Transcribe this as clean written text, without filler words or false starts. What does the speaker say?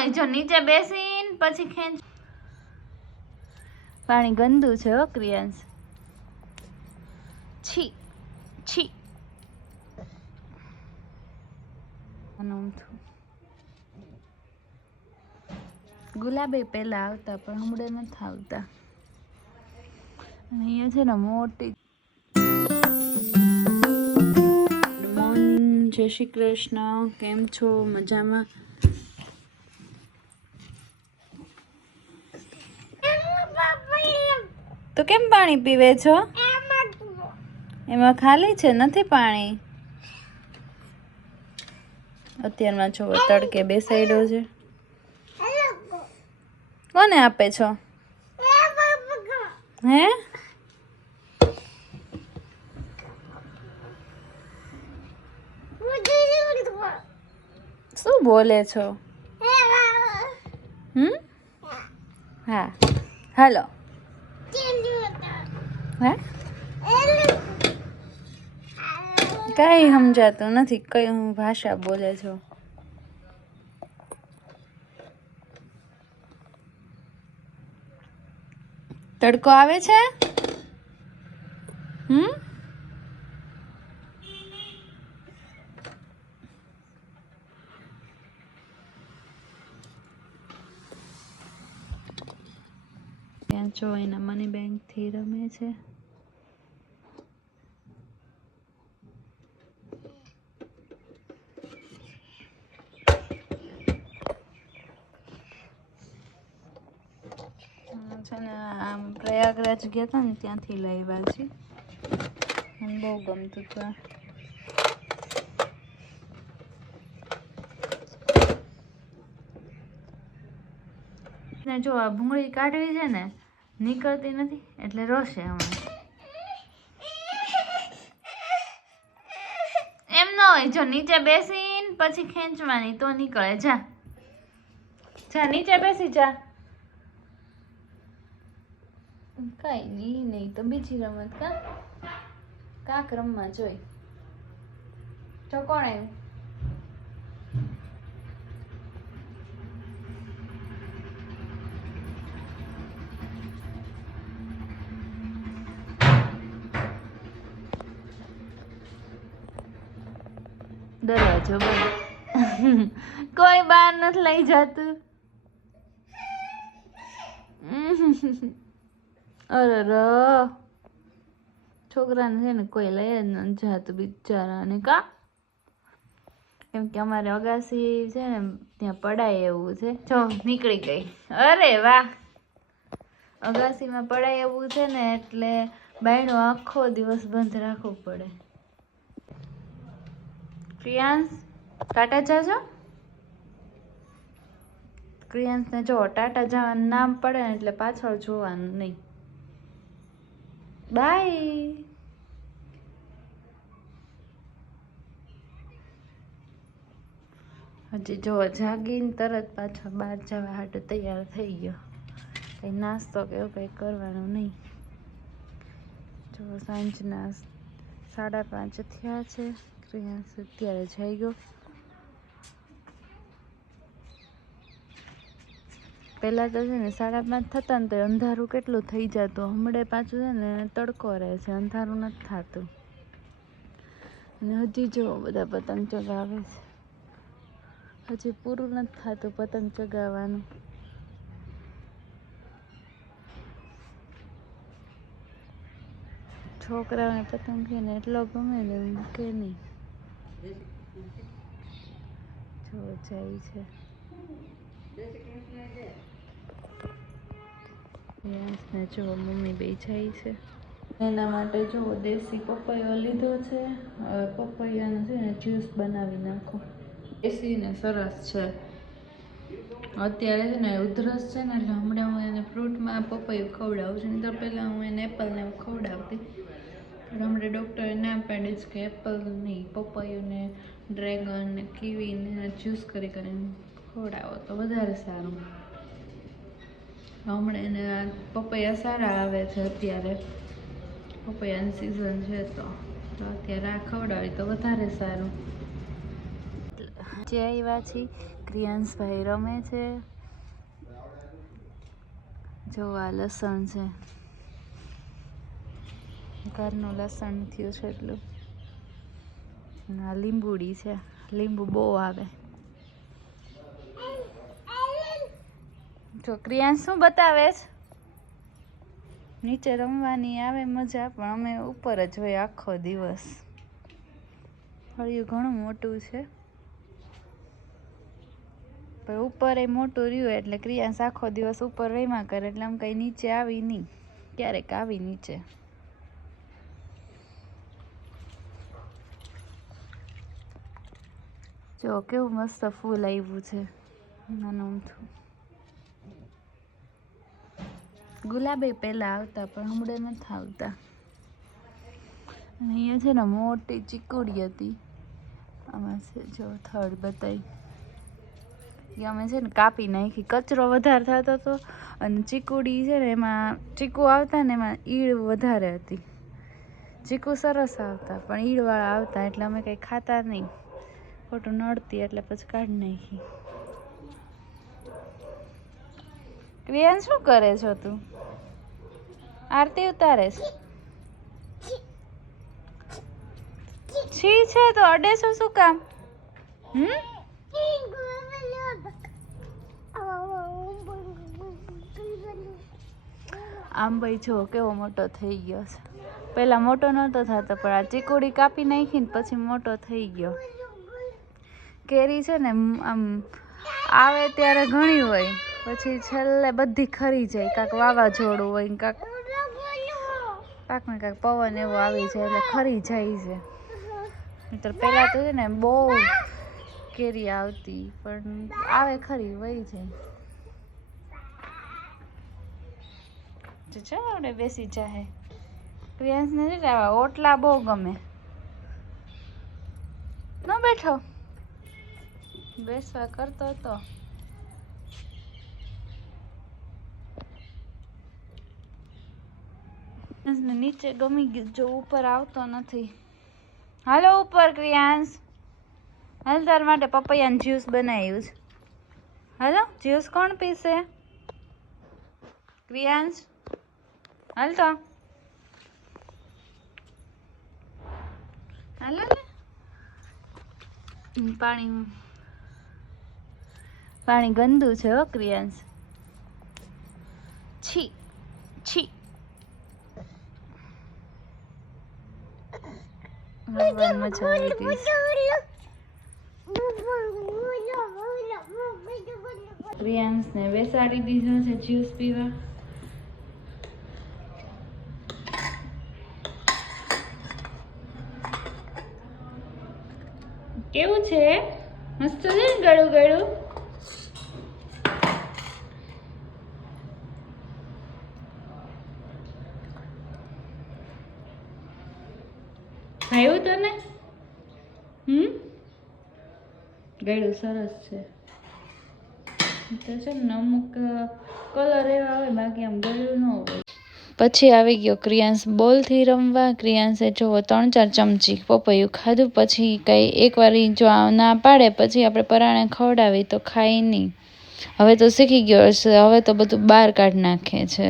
હોય જો નીચે બેસીને પછી ખેંચ. પાણી ગંદુ છે હો ક્રિયાંશ. છી છી. ગુલાબે પેલા આવતા પણ હમણાં નથી આવતા. અહીંયા છે ને મોટી. ગુડ મોર્નિંગ, જય શ્રી કૃષ્ણ. કેમ છો? મજામાં? તો કેમ પાણી પીવે છો? એમાં ખાલી છે, નથી પાણી. અત્યારમાં છો તડકે બેસાડ્યો છે. કોને આપે છો? હે? શું બોલે છો? હા હાલો. હે? કઈ સમજાતું નથી. કઈ ભાષા બોલે છો? તડકો આવે છે? ત્યાં જો એના મની બેંક થી રમે છે. છે ને આમ પ્રયાગરાજ ગયા હતા ને ત્યાંથી લાવ્યા છે. મને બહુ ગમતું હતું. ને જો આ ભૂંગળી કાઢવી છે ને નીકળતી નથી એટલે રોશે હમણાં. એમ ન હોય જો નીચે બેસીને પછી ખેંચવાની તો નીકળે. જા જા નીચે બેસી જા. કઈ નહીં તો બીજી રમત કાક રમવા જોઈ. તો કોણ આવ્યું? દરવાજો બંધ. કોઈ બહાર નથી લઈ જતું. અરે છોકરાને છે ને કોઈ લઈ જ નથી જતું બિચારાને. કા કેમ કે અમારે અગાસી છે ને ત્યાં પડાય એવું છે. જો નીકળી ગઈ. અરે વાહ. અગાસીમાં પડાય એવું છે ને એટલે બાયણું આખો દિવસ બંધ રાખવું પડે. ક્રિયાંશ ટાટા જાજો. ક્રિયાંશને જો ટાટા જવાનું નામ પડે ને એટલે પાછળ જોવાનું નહીં. બાય. હજી જો જાગીને તરત પાછા બહાર જવા હાટુ તૈયાર થઈ ગયો. કંઈ નાસ્તો કે એવું કંઈ કરવાનું નહીં. જો સાંજના 5:30 થયા છે. ક્રિયાંશ અત્યારે જઈ ગયો. પહેલાં તો છે ને 5:30 થતા ને તો અંધારું કેટલું થઈ જતું. હમણાં પાછું છે ને તડકો રહે છે, અંધારું નથી થતું. અને હજી જો બધા પતંગ ચગાવે છે. હજી પૂરું નથી થતું પતંગ ચગાવવાનું. છોકરાઓને પતંગ છે ને એટલો ગમે ને કે નહીં. જો જાય છે. ને જો મમ્મી બે જાય છે. એના માટે જો દેશી પપૈયો લીધો છે. પપૈયાનો છે ને જ્યુસ બનાવી નાખો. દેશી ને સરસ છે. અત્યારે છે ને ઉધરસ છે ને એટલે હમણાં હું એને ફ્રૂટમાં પપૈયું ખવડાવું છું. નહીં તો પહેલાં હું એને એપલ ને ખવડાવતી. પણ હમણાં ડૉક્ટરે ના પાડી છે કે એપલ નહીં, પપૈયું ને ડ્રેગન ને કીવી ને જ્યુસ કરીને ખવડાવો તો વધારે સારું. હમણાં એને પપૈયા સારા આવે છે અત્યારે. પપૈયાની સિઝન છે તો અત્યારે આ ખવડાવી તો વધારે સારું. જે આવ્યા છે ક્રિયાંશભાઈ રમે છે. જો આ લસણ છે, ઘરનું લસણ થયું છે એટલું. આ લીંબુડી છે, લીંબુ બહુ આવે. જો ક્રિયાંશ શું બતાવે છે? નીચે રમવાની આવે મજા, પણ અમે ઉપર જ હોય આખો દિવસ. ફળિયું ઘણું મોટું છે, પણ ઉપર એ મોટું રહ્યું એટલે ક્રિયાંશ આખો દિવસ ઉપર રમ્યા કરે, એટલે આમ કઈ નીચે આવી નહીં. ક્યારેક આવી નીચે. જો કેવું મસ્ત ફૂલ આવ્યું છે, નાનું અમથું. ગુલાબે પહેલા આવતા, પણ હમણાં નથી આવતા. અને અહીંયા છે ને મોટી ચીકુડી હતી, આમાં છે જો થડ બતાવી. અમે છે ને કાપી નાખી, કચરો વધારે થતો હતો, અને ચીકુડી છે ને એમાં ચીકુ આવતા ને એમાં ઈળ વધારે હતી. ચીકુ સરસ આવતા, પણ ઈળવાળા આવતા એટલે અમે કંઈ ખાતા નહીં. ખોટું નડતી એટલે પછી કાઢી નાખી. ક્રિયાંશ શું કરે છો તું? આરતી ઉતારે છે? છી છે તો અડે છો શું કામ? આમ ભાઈ જો કેવો મોટો થઈ ગયો છે. પેલા મોટો નહોતો થતો, પણ આ ચીકુડી કાપી નાખી ને પછી મોટો થઈ ગયો. કેરી છે ને આમ આવે ત્યારે ઘણી હોય, પછી છેલ્લે બધી ખરી જાય. કાંક વાવાઝોડું હોય, કાંક ને કાંક પવન એવો આવી જાય એટલે ખરી જાય છે. નહીંતર પહેલાં તો છે ને બહુ કેરી આવતી, પણ આવે ખરી વહી જાય. ચાલો બેસી જાય. ક્રિયાંશને છે ને આવા ઓટલા બહુ ગમે. ન બેઠો, બેસવા કરતો હતો. નીચે ગમી ગયું, જો ઉપર આવતો નથી. હાલો ઉપર ક્રિયાંશ. હાલ તાર માટે પપૈયાનું જ્યુસ બનાવ્યું છે. હાલો જ્યુસ કોણ પીશે? ક્રિયાંશ હાલ તો. હાલો ને. પાણી ગંદુ છે હો ક્રિયાંશ. છી છી. મજા આવી ગઈ. ક્રિયાંશને બેસાડી દીધો છે જ્યુસ પીવા. કેવું છે? મસ્ત છે ને ગળું ગળું. ખાયું તને? ગળું સરસ છે. તો છે ને અમુક કલર એવા હોય, બાકી આમ ગળું ન હોય. પછી આવી ગયો ક્રિયાંશ બોલથી રમવા. ક્રિયાંશે જો 3-4 ચમચી પપૈયું ખાધું, પછી કંઈ એકવાર જો ના પાડે પછી આપણે પરાણે ખવડાવી તો ખાય નહીં. હવે તો શીખી ગયો હશે, હવે તો બધું બહાર કાઢી નાખે છે.